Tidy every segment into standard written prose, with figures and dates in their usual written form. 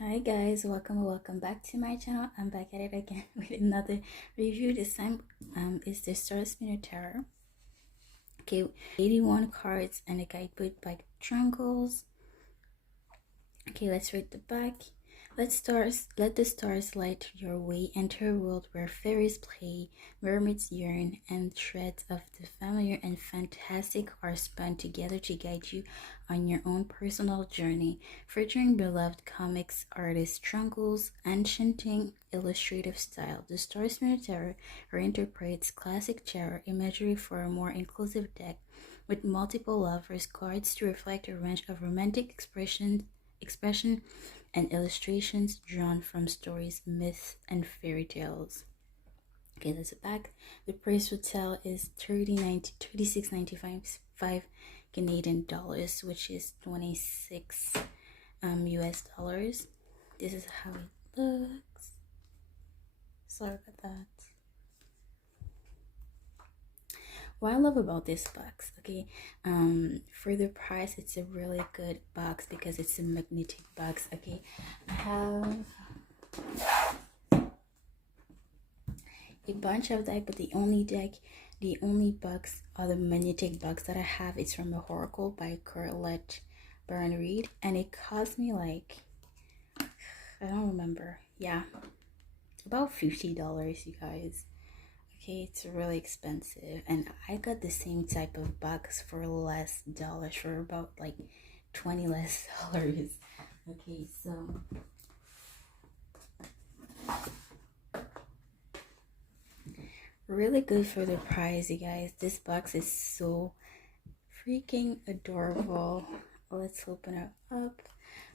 Hi guys, welcome back to my channel. I'm back at it again with another review. This time is the Star Spinner Tarot. Okay, 81 cards and a guidebook by Trungles. Okay, let's read the back. Let the stars light your way. Enter a world where fairies play, mermaids yearn, and threads of the familiar and fantastic are spun together to guide you on your own personal journey. Featuring beloved comics artist Trungles' enchanting illustrative style, the Star Spinner Tarot reinterprets classic tarot imagery for a more inclusive deck with multiple lovers cards to reflect a range of romantic expression and illustrations drawn from stories, myths, and fairy tales. Okay, that's the back. The price retail is $36.95 Canadian dollars, which is 26 US dollars. This is how it looks. Sorry about that. What I love about this box, okay, for the price, it's a really good box because it's a magnetic box. Okay, I have a bunch of deck, but the only box or the magnetic box that I have is from the Oracle by Corlett Baron Reed, and it cost me like, I don't remember, yeah, about $50, you guys. Okay, it's really expensive, and I got the same type of box for less dollars, for about like 20 less dollars. Okay, so really good for the price, you guys. This box is so freaking adorable. Let's open it up.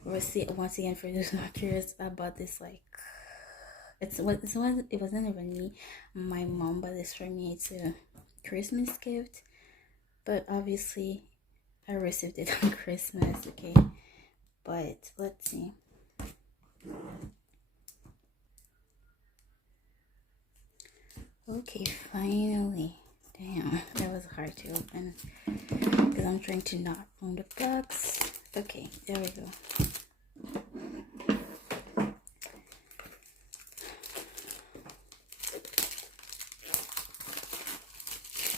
We'll see once again, for those not curious about this, like, it wasn't even me. My mom bought this for me. It's a Christmas gift, but obviously I received it on Christmas. Okay, but let's see. Okay, finally. Damn, that was hard to open because I'm trying to not open the box. Okay, there we go.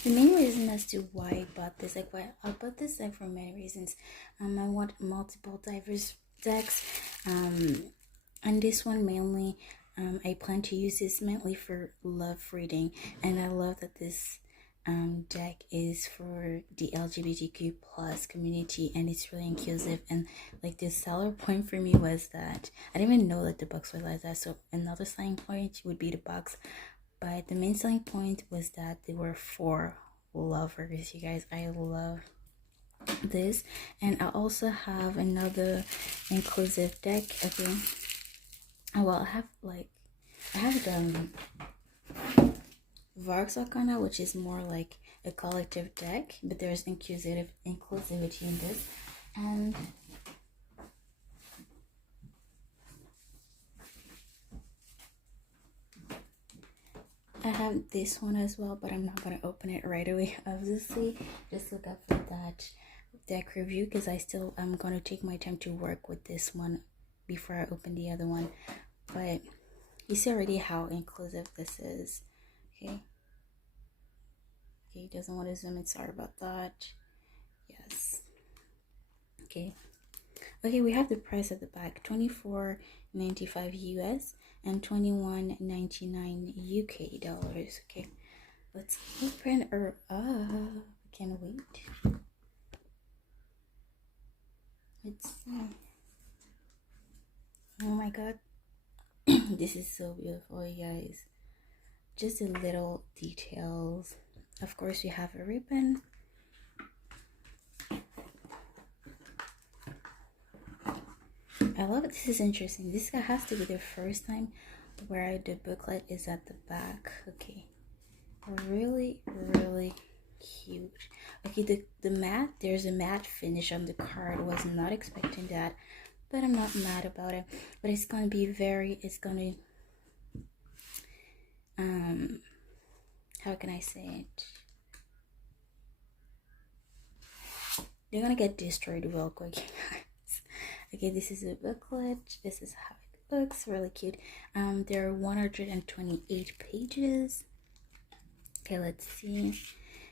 The main reason as to why I bought this, like, why I bought this deck, for many reasons. I want multiple diverse decks, and this one mainly, I plan to use this mainly for love reading, and I love that this deck is for the LGBTQ plus community, and it's really inclusive. And like, the seller point for me was that I didn't even know that the box was like that, so another selling point would be the box. But the main selling point was that they were for lovers, you guys. I love this. And I also have another inclusive deck. Okay, well, I have the Varx Arcana, which is more like a collective deck, but there's inclusivity in this. And I have this one as well, but I'm not going to open it right away, obviously. Just look up for that deck review, because I'm going to take my time to work with this one before I open the other one. But you see already how inclusive this is. Okay, doesn't want to zoom in, sorry about that. Yes. Okay, we have the price at the back, $24.95 US and $21.99 UK dollars. Okay, let's open her up. Can't wait. Let's see. Oh my god. This is so beautiful, you guys. Just the little details. Of course, we have a ribbon. I love it. This is interesting. This has to be the first time where the booklet is at the back. Okay, really cute. Okay, the matte, there's a matte finish on the card. Was not expecting that, but I'm not mad about it. But it's gonna be how can I say it? They're gonna get destroyed real quick. Okay, this is a booklet. This is how it looks. Really cute. There are 128 pages. Okay, let's see.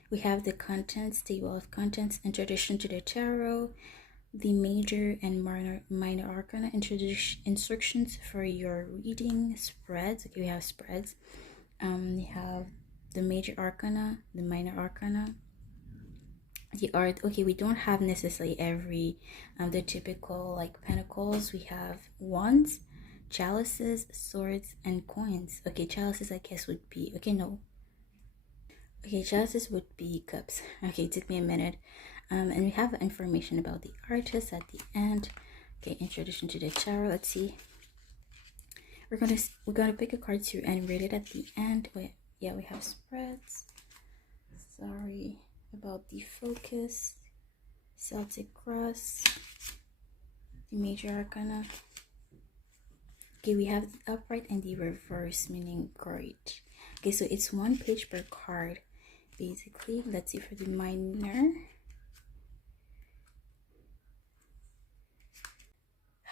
We have the contents, table of contents, introduction to the tarot, the major and minor arcana, instructions for your reading, spreads. Okay, we have spreads. We have the major arcana, the minor arcana, the art. Okay, we don't have necessarily every the typical like pentacles. We have wands, chalices, swords, and coins. Okay, chalices I guess would be, okay, no, okay, chalices would be cups. Okay, it took me a minute. And we have information about the artist at the end. Okay, introduction to the tarot. Let's see. We're gonna pick a card too and read it at the end. Wait, yeah, we have spreads. Sorry about the focus. Celtic cross. The major arcana. Okay, we have the upright and the reverse, meaning courage. Okay, so it's 1 page per card, basically. Let's see for the minor.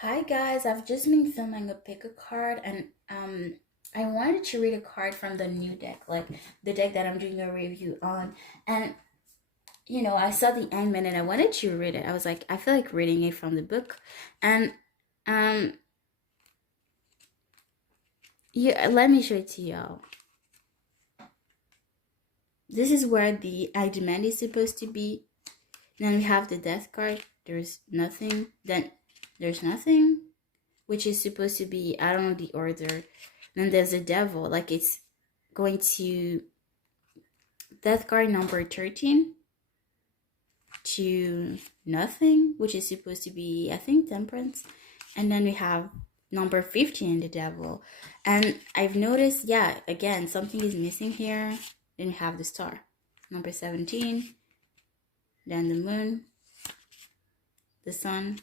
Hi guys, I've just been filming a pick a card, and I wanted to read a card from the new deck, like the deck that I'm doing a review on. And you know, I saw the end and I wanted to read it. I was like, I feel like reading it from the book. And yeah, let me show it to y'all. This is where the I demand is supposed to be. Then we have the death card. There's nothing. Then there's nothing, which is supposed to be, I don't know the order. Then there's the devil, like it's going to death card number 13 to nothing, which is supposed to be, I think, temperance. And then we have number 15, the devil. And I've noticed, yeah, again, something is missing here. Then we have the star, number 17, then the moon, the sun,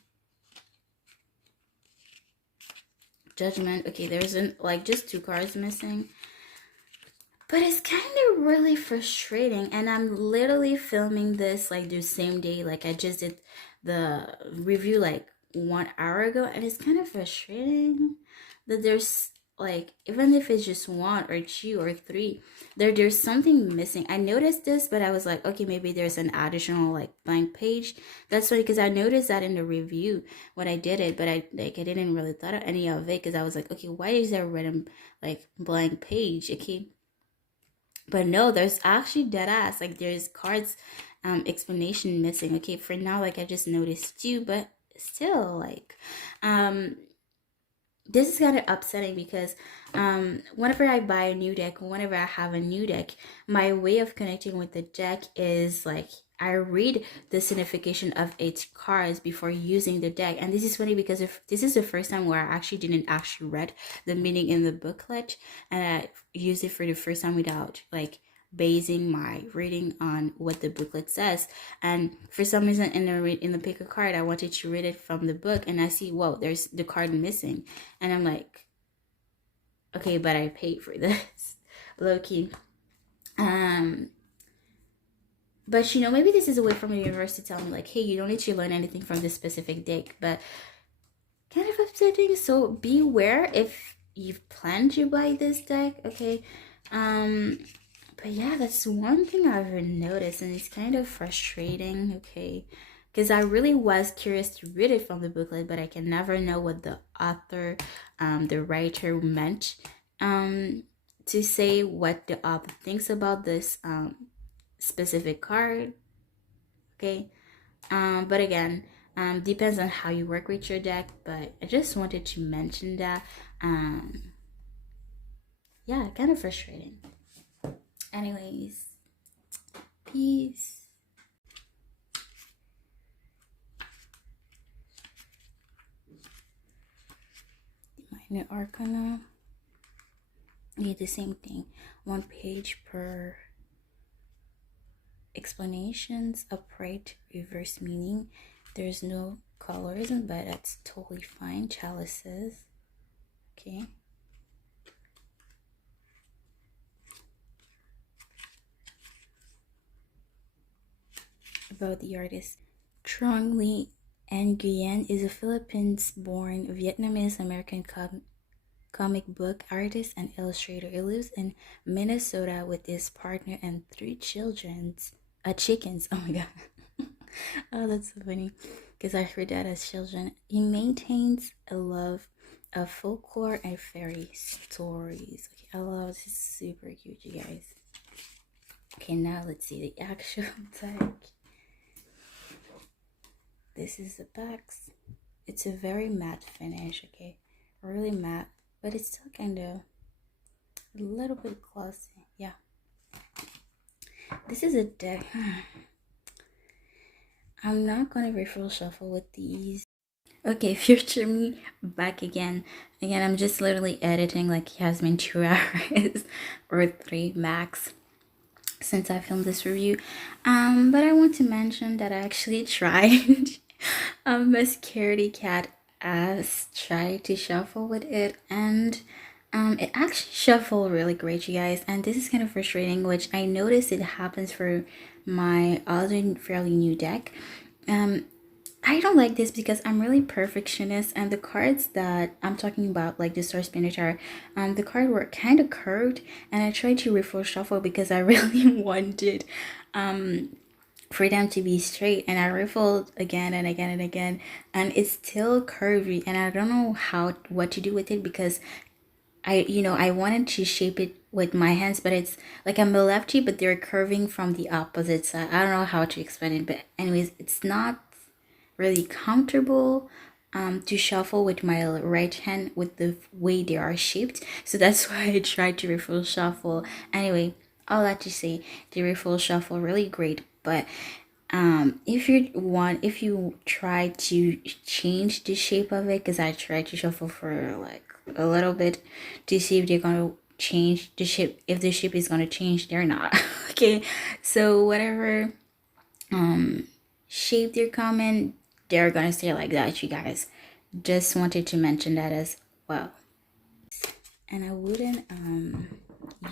judgment. Okay, there's like just 2 cards missing, but it's kind of really frustrating. And I'm literally filming this like the same day, like I just did the review like 1 hour ago, and it's kind of frustrating that there's like, even if it's just 1 or 2 or 3, there's something missing. I noticed this, but I was like, okay, maybe there's an additional like blank page. That's funny, because I noticed that in the review when I did it, but I didn't really thought of any of it, because I was like, okay, why is there a random like blank page? Okay, but no, there's actually dead ass, like there's cards explanation missing. Okay, for now, like I just noticed 2, but still, like this is kind of upsetting, because whenever I buy a new deck, whenever I have a new deck, my way of connecting with the deck is like I read the signification of its cards before using the deck. And this is funny, because if this is the first time where I actually didn't actually read the meaning in the booklet, and I used it for the first time without like basing my reading on what the booklet says. And for some reason in the pick a card, I wanted to read it from the book, and I see, whoa, there's the card missing, and I'm like, okay, but I paid for this. Low-key. But you know, maybe this is a way from the universe to tell me like, hey, you don't need to learn anything from this specific deck. But kind of upsetting, so beware if you've planned to buy this deck. Okay, but yeah, that's one thing I've noticed, and it's kind of frustrating, okay? Because I really was curious to read it from the booklet, but I can never know what the author, the writer meant to say what the author thinks about this specific card, okay? But again, depends on how you work with your deck, but I just wanted to mention that. Yeah, kind of frustrating. Anyways, peace. Minor arcana. Yeah, the same thing. 1 page per explanations, upright, reverse meaning. There's no colorism, but that's totally fine. Chalices. Okay. About the artist, Trungles, Nguyen is a Philippines-born Vietnamese-American comic book artist and illustrator. He lives in Minnesota with his partner and three chickens. Oh my god. Oh, that's so funny. Because I heard that as children. He maintains a love of folklore and fairy stories. Okay, I love it. It's super cute, you guys. Okay, now let's see the actual tag. This is the box. It's a very matte finish, okay? Really matte, but it's still kind of a little bit glossy. Yeah. This is a deck. I'm not gonna refill shuffle with these. Okay, future me back again. I'm just literally editing like it has been 2 hours or 3 max since I filmed this review. But I want to mention that I actually tried a scaredy cat as tried to shuffle with it, and it actually shuffled really great, you guys. And this is kind of frustrating, which I noticed it happens for my other fairly new deck. I don't like this because I'm really perfectionist, and the cards that I'm talking about, like the Star Spinner, the card were kind of curved, and I tried to refill shuffle because I really wanted for them to be straight, and I riffled again and again and again, and it's still curvy, and I don't know what to do with it because I wanted to shape it with my hands, but it's like I'm a lefty, but they're curving from the opposite side. I don't know how to explain it, but anyways, it's not really comfortable to shuffle with my right hand with the way they are shaped. So that's why I tried to refill shuffle. Anyway, all that to say, the refill shuffle really great, but if you try to change the shape of it, because I tried to shuffle for like a little bit to see if they're gonna change the shape, if the shape is gonna change, they're not. Okay, so whatever shape they're coming, they're gonna stay like that, you guys. Just wanted to mention that as well. And I wouldn't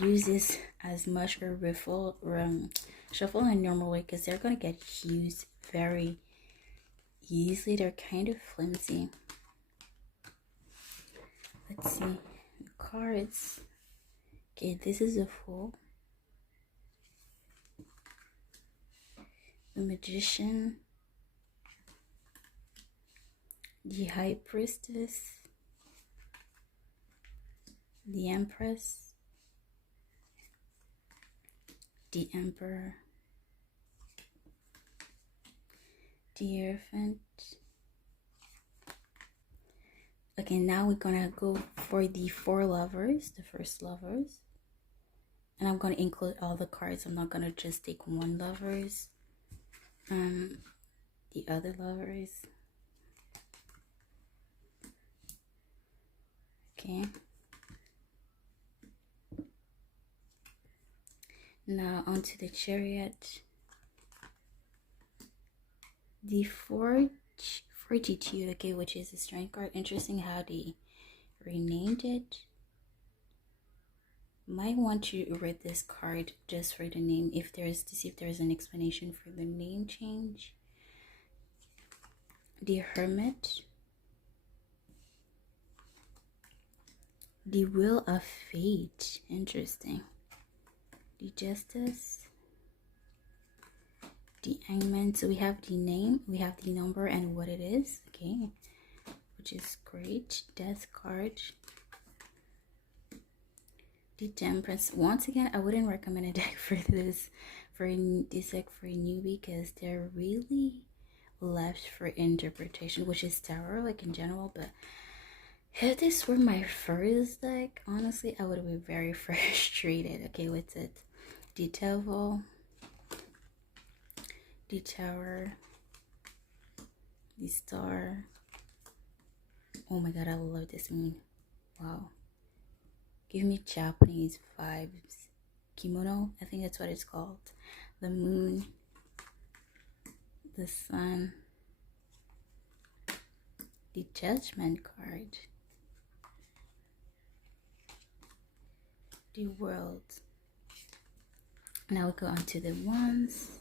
use this as much or riffle or shuffle in a normal way because they're gonna get used very easily. They're kind of flimsy. Let's see the cards. Okay, this is a Fool, the Magician, the High Priestess, the Empress, the Emperor, the Hierophant. Okay, now we're gonna go for the 4 lovers, the first lovers. And I'm gonna include all the cards. I'm not gonna just take one lovers. The other lovers. Okay. Now onto the Chariot. The Fortitude, okay, which is a strength card. Interesting how they renamed it. Might want to read this card just for the name, to see if there's an explanation for the name change. The Hermit, the Wheel of Fate, interesting. The Justice, the Hangman. So we have the name, we have the number, and what it is, okay, which is great. Death card. The Temperance. Once again, I wouldn't recommend a deck for this deck for a newbie because they're really left for interpretation, which is tarot like in general. But if this were my first deck, honestly, I would be very frustrated, okay, with it. The Devil, the Tower, the Star. Oh my god, I love this moon. Wow. Give me Japanese vibes. Kimono, I think that's what it's called. The Moon, the Sun, the Judgment card, the World. Now we go on to the Wands,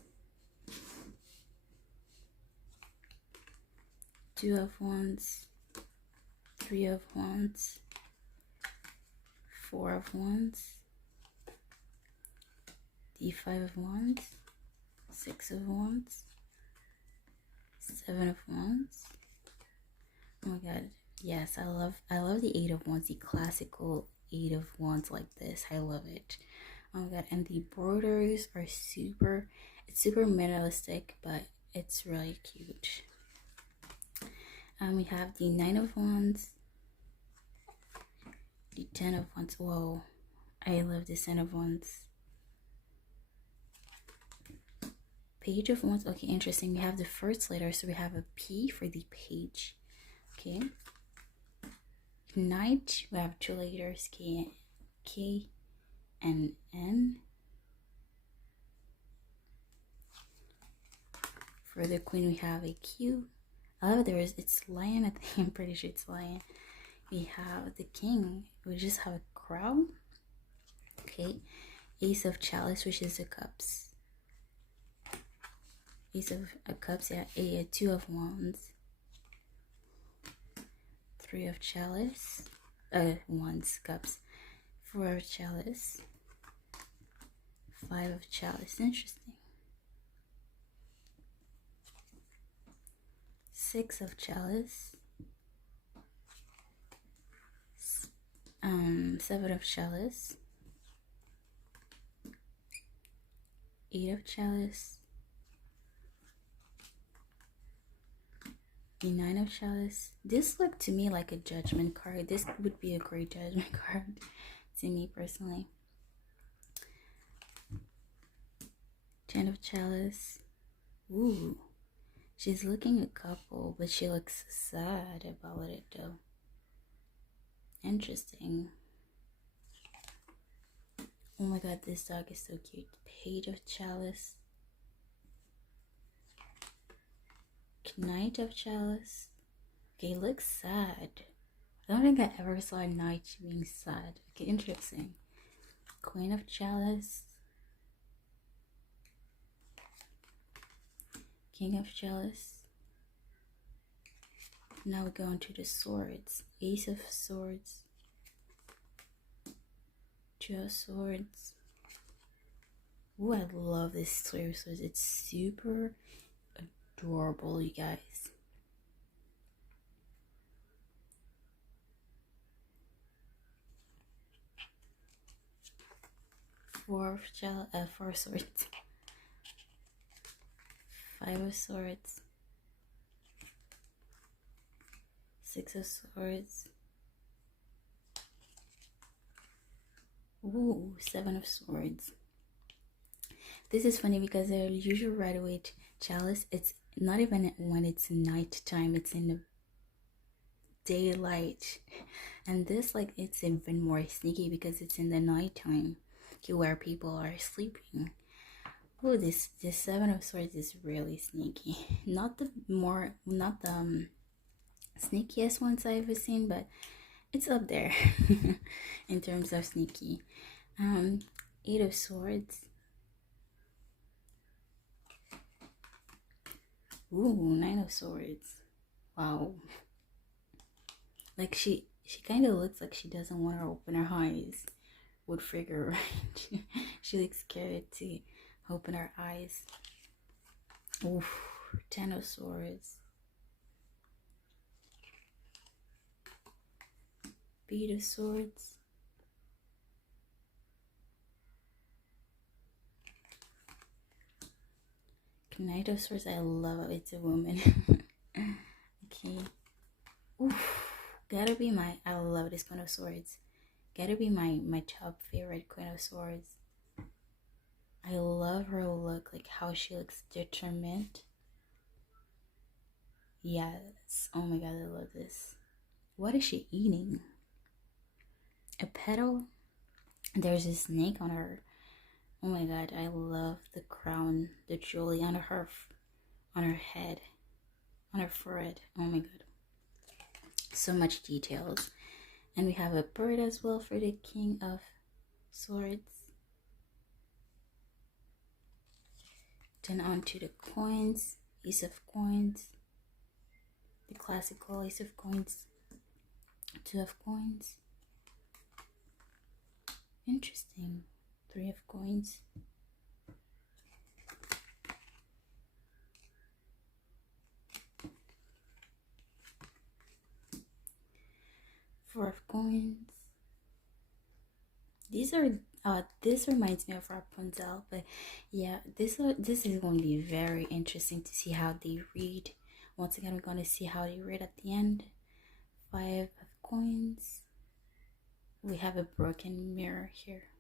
2 of Wands, 3 of Wands, 4 of Wands, the 5 of Wands, 6 of Wands, 7 of Wands. Oh my god, yes, I love the 8 of Wands, the classical 8 of Wands like this. I love it. Oh my god, and the borders are it's super minimalistic, but it's really cute. We have the 9 of Wands, the 10 of Wands. Whoa, I love the 10 of Wands. Page of Wands. Okay, interesting. We have the first letter, so we have a P for the page. Okay. Knight, we have 2 letters, K and N. For the Queen, we have a Q. Oh, it's lion. I think I'm pretty sure it's lion. We have the King. We just have a crown. Okay. Ace of Chalice, which is the cups. Ace of Cups, yeah. 2 of Wands. 3 of Chalice. Wands, cups. 4 of Chalice. 5 of Chalice. Interesting. 6 of Chalice. 7 of Chalice. 8 of Chalice. The 9 of Chalice. This looked to me like a judgment card. This would be a great judgment card to me personally. 10 of Chalice. Ooh. She's looking a couple, but she looks sad about it though. Interesting. Oh my god, this dog is so cute. Page of Chalice. Knight of Chalice. Okay, looks sad. I don't think I ever saw a knight being sad. Okay, interesting. Queen of Chalice. King of Chalice. Now we go on to the swords. Ace of Swords. 2 of Swords. Ooh, I love this Three of Swords. It's super adorable, you guys. Four of Swords. 5 of Swords. 6 of Swords. Ooh, 7 of Swords. This is funny because the usual Rider-Waite Chalice, it's not even when it's nighttime, it's in the daylight. And this, like, it's even more sneaky because it's in the nighttime, where people are sleeping. Oh, this 7 of Swords is really sneaky. Not the sneakiest ones I've ever seen, but it's up there in terms of sneaky. 8 of Swords. Ooh, 9 of Swords. Wow. Like she kind of looks like she doesn't want to open her eyes. Would figure, right? She looks scared to open her eyes. Oof, 10 of Swords. Page of Swords. Knight of Swords. I love it. It's a woman. Okay. Oof. Gotta be I love this Queen of Swords. Gotta be my top favorite Queen of Swords. I love her look, like how she looks determined. Yes. Oh my god, I love this. What is she eating? A petal? There's a snake on her. Oh my god, I love the crown, the jewelry on her head, on her forehead. Oh my god. So much details. And we have a bird as well for the King of Swords. Then on to the coins. Ace of Coins. The classical ace of coins, two of coins. Interesting. Three of coins. Four of coins. These are this reminds me of Rapunzel, but yeah, this is going to be very interesting to see how they read. Once again, we're going to see how they read at the end. Five of coins. We have a broken mirror here.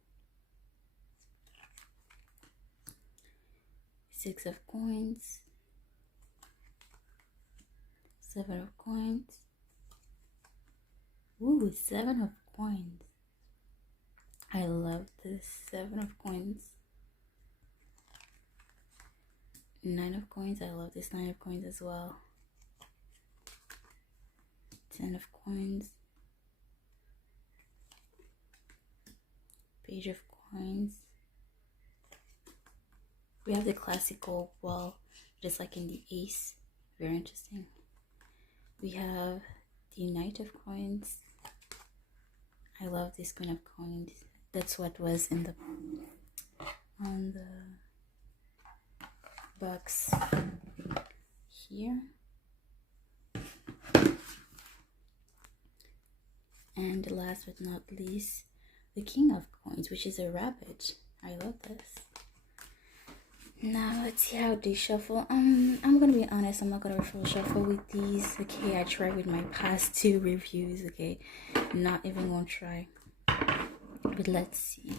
Six of coins. Seven of coins. Ooh, seven of coins. I love this. Seven of coins. Nine of coins. I love this nine of coins as well. 10 of coins. Page of coins. We have the classical wall, just like in the ace. Very interesting. We have the knight of coins. I love this queen of coins. That's what was in the on the box here. And last but not least, the king of coins, which is a rabbit. I love this. Now let's see how they shuffle. I'm gonna be honest, I'm not gonna full shuffle with these. Okay, I tried with my past two reviews. Okay, not even gonna try. But let's see.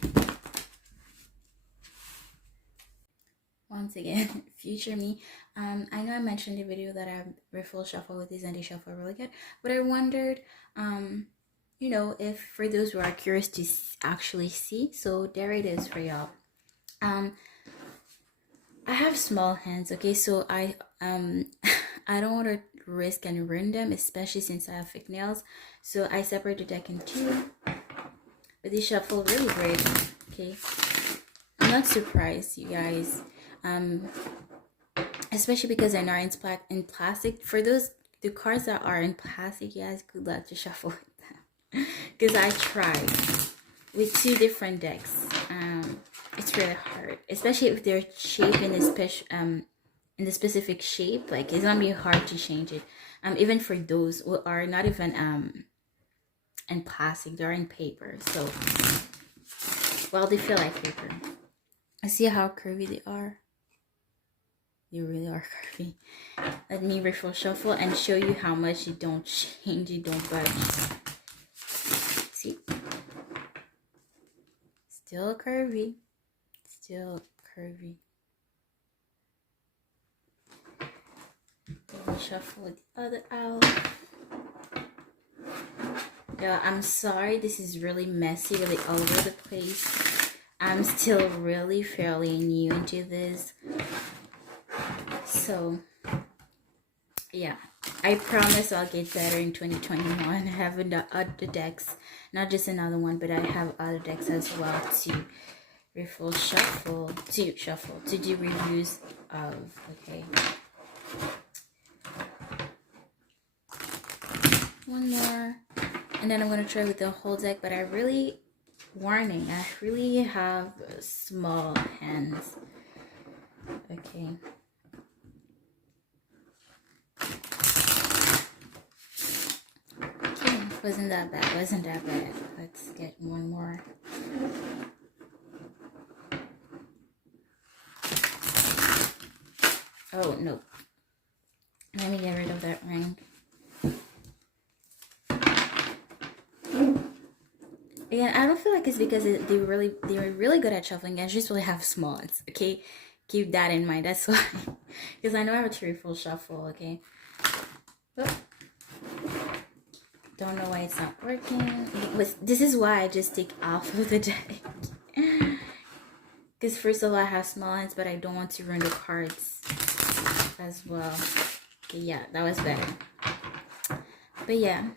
Once again, future me. I know I mentioned in the video that I full shuffle with these and they shuffle really good. But I wondered, you know, if for those who are curious to actually see. So there it is for y'all. I have small hands, okay, so I don't want to risk and ruin them, especially since I have fake nails. So I separate the deck in two. But they shuffle really great, okay. I'm not surprised, you guys. Especially because they're not in plastic. For those the cards that are in plastic, you guys, good luck to shuffle with them. Because I tried with two different decks. It's really hard, especially if they're shaped in the specific shape. Like, it's gonna be hard to change it. Even for those who are not even in plastic, they're in paper. So, well, they feel like paper. I see how curvy they are. They really are curvy. Let me refill shuffle and show you how much you don't change, you don't budge. See, still curvy. Still curvy. Let me shuffle the other out. Yeah, I'm sorry, this is really messy, really all over the place. I'm still really fairly new into this. So, yeah, I promise I'll get better in 2021. I have other decks, not just another one, but I have other decks as well to to do reviews of. Okay, one more, and then I'm gonna try with the whole deck. But I really have small hands. Okay, wasn't that bad. Let's get one more. Oh, no. Let me get rid of that ring. Again, I don't feel like it's because they were really good at shuffling. I just really have small ones, okay? Keep that in mind. That's why. Because I know I have a tree full shuffle, okay? Oh. Don't know why it's not working. This is why I just take off of the deck. Because first of all, I have small hands, but I don't want to ruin the cards as well. Okay, yeah, that was better. But yeah,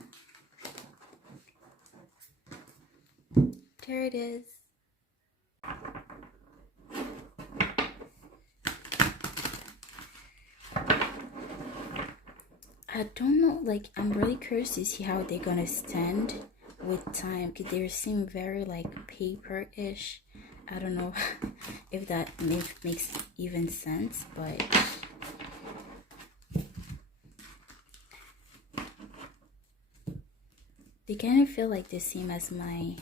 there it is. I don't know, like I'm really curious to see how they're gonna stand with time, because they seem very like paper-ish. I don't know if that makes even sense, but they kind of feel like the same as my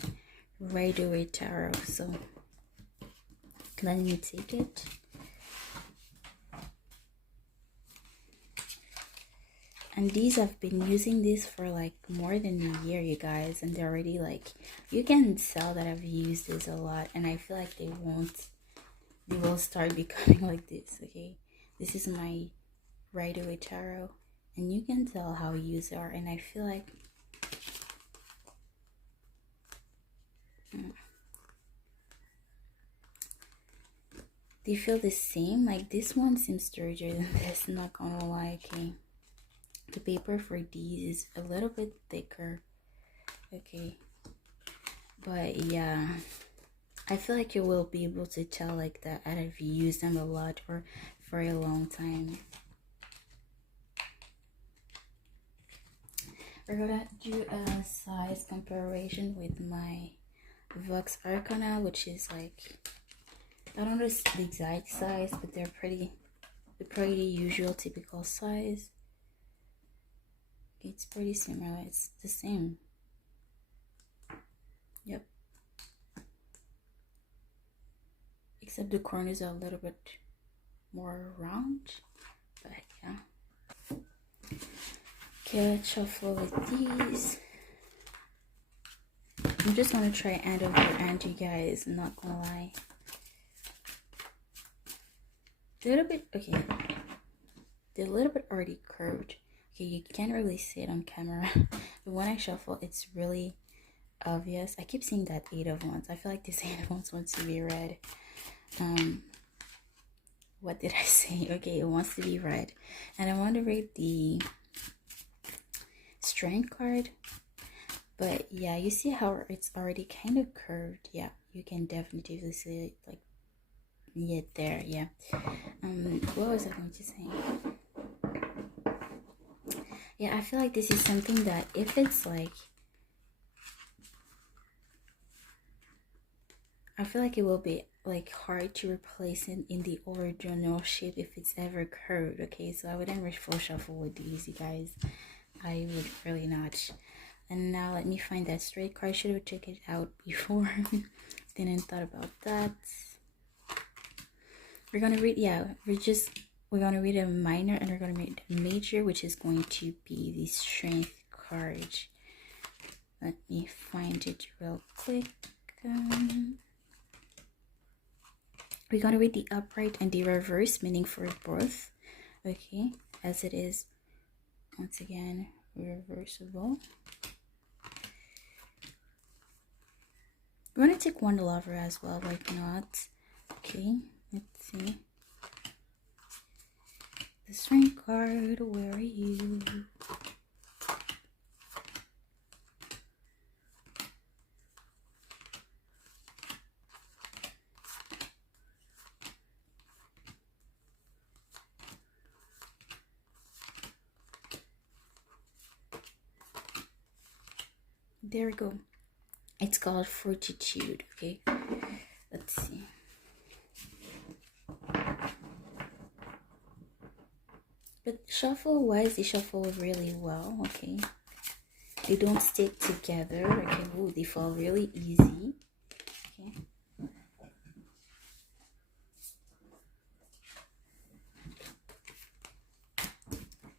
Rider-Waite tarot. So let me take it. And these, I've been using this for like more than a year, you guys, and they're already like, you can tell that I've used this a lot, and I feel like they will start becoming like this. Okay, this is my Rider-Waite tarot, and you can tell how used they are, and I feel like they feel the same. Like this one seems sturdier than this, not gonna lie. Okay, the paper for these is a little bit thicker. Okay, but yeah, I feel like you will be able to tell like that I've used them a lot or for a long time. We're gonna do a size comparison with my Vox Arcana, which is like, I don't know the exact size, but they're pretty usual, typical size. It's pretty similar. It's the same. Yep. Except the corners are a little bit more round, but yeah. Okay, let's shuffle with these. I'm just gonna try end over end, you guys. I'm not gonna lie. A little bit, okay. They're a little bit already curved. Okay, you can't really see it on camera, but when I shuffle, it's really obvious. I keep seeing that 8 of Wands. I feel like this 8 of Wands wants to be red. What did I say? Okay, it wants to be red, and I want to read the Strength card. But yeah, you see how it's already kind of curved. Yeah, you can definitely see it, like, yeah, there. Yeah. What was I going to say? Yeah, I feel like this is something that if it's like, I feel like it will be like hard to replace it in the original shape if it's ever curved. Okay, so I wouldn't full shuffle with these, you guys. I would really not. And now let me find that straight card. I should have checked it out before. Didn't thought about that. We're gonna read, yeah, we're gonna read a minor and we're gonna read a major, which is going to be the Strength card. Let me find it real quick. We're gonna read the upright and the reverse, meaning for both. Okay, as it is once again reversible. We're gonna take one lover as well, why not? Okay, let's see. The Strength card, where are you? There we go. It's called Fortitude. Okay, let's see. But shuffle wise, they shuffle really well. Okay, they don't stick together. Okay, ooh, they fall really easy. Okay,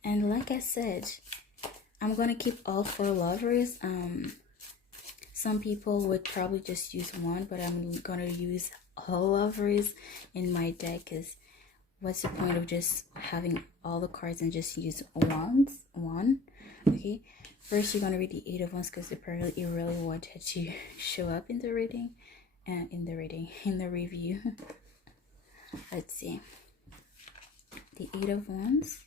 and like I said, I'm gonna keep all 4 lovers. Some people would probably just use one, but I'm gonna use all lovers in my deck, because what's the point of just having all the cards and just use one? Okay, first you're gonna read the 8 of Wands, because apparently it really wanted to show up in the reading and in the review. Let's see, the 8 of Wands.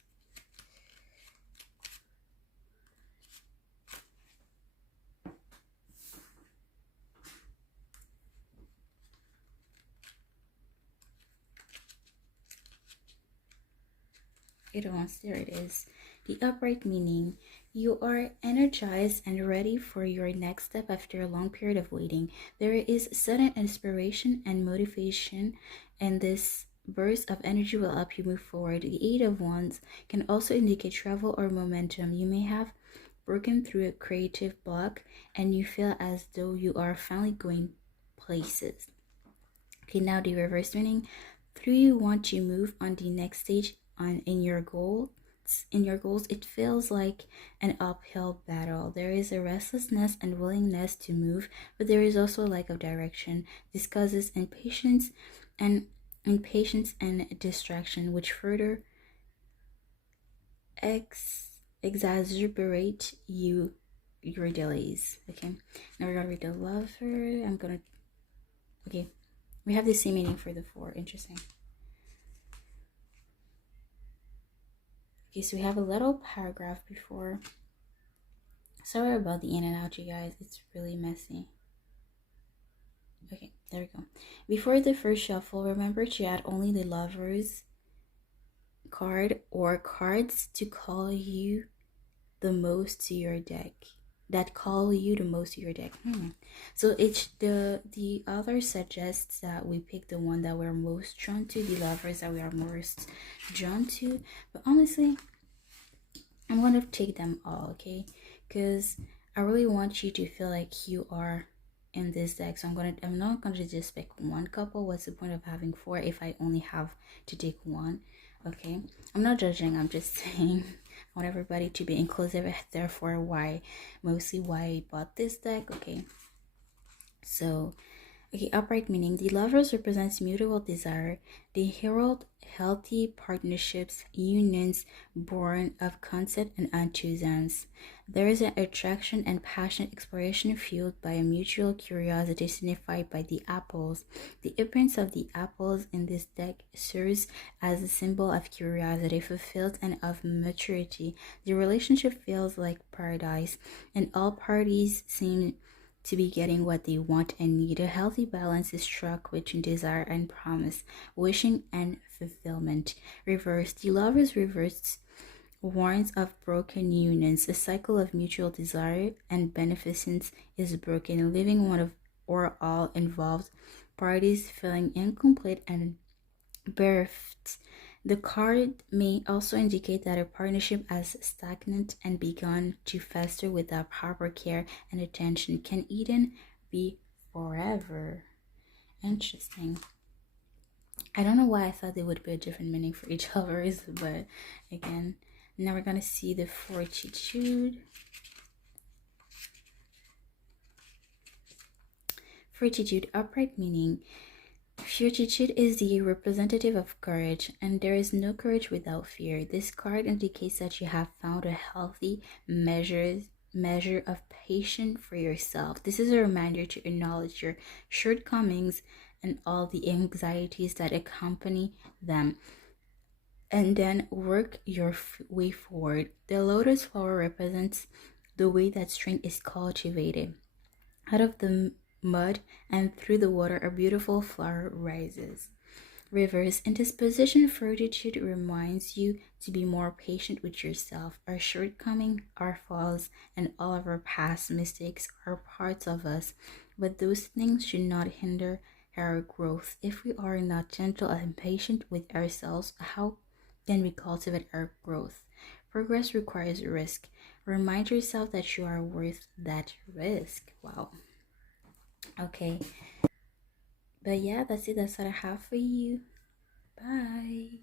There it is. The upright meaning you are energized and ready for your next step after a long period of waiting. There is sudden inspiration and motivation, and this burst of energy will help you move forward. The Eight of Wands can also indicate travel or momentum. You may have broken through a creative block and you feel as though you are finally going places. Okay, now the reverse meaning. Through you want to move on the next stage on in your goals. In your goals, it feels like an uphill battle. There is a restlessness and willingness to move, but there is also a lack of direction. This causes impatience and distraction, which further exacerbate your delays. Okay, now we're gonna read the lover. Okay, we have the same meaning for the four. Interesting. Okay, so we have a little paragraph before. Sorry about the in and out, you guys. It's really messy. Okay, there we go. Before the first shuffle, remember to add only the Lovers card or cards to call you the most to your deck. That call you the most to your deck. So it's the author suggests that we pick the one that we're most drawn to, the Lovers that we are most drawn to. But honestly, I'm gonna take them all, okay? Because I really want you to feel like you are in this deck. So I'm not gonna just pick one couple. What's the point of having four if I only have to take one? Okay, I'm not judging, I'm just saying I want everybody to be inclusive, therefore mostly why I bought this deck. Okay, so okay, upright meaning the Lovers represents mutual desire. They herald healthy partnerships, unions born of concept and enthusiasm. There is an attraction and passionate exploration fueled by a mutual curiosity signified by the apples. The appearance of the apples in this deck serves as a symbol of curiosity fulfilled and of maturity. The relationship feels like paradise, and all parties seem to be getting what they want and need. A healthy balance is struck between desire and promise, wishing and fulfillment. Reverse. The Lovers reverse warns of broken unions. A cycle of mutual desire and beneficence is broken, leaving one of or all involved parties feeling incomplete and bereft. The card may also indicate that a partnership has stagnant and begun to fester without proper care and attention. Can Eden be forever? Interesting. I don't know why I thought there would be a different meaning for each lovers, but again, now we're gonna see the fortitude. Fortitude, upright meaning. Fortitude is the representative of courage, and there is no courage without fear. This card indicates that you have found a healthy measure of patience for yourself. This is a reminder to acknowledge your shortcomings and all the anxieties that accompany them, and then work your way forward. The lotus flower represents the way that strength is cultivated. Out of the mud and through the water, a beautiful flower rises. Reverse. In this position, fortitude reminds you to be more patient with yourself. Our shortcomings, our faults, and all of our past mistakes are parts of us, but those things should not hinder our growth. If we are not gentle and patient with ourselves, how can we cultivate our growth? Progress requires risk. Remind yourself that you are worth that risk. Wow. Okay, but yeah, that's it. That's what I have for you. Bye.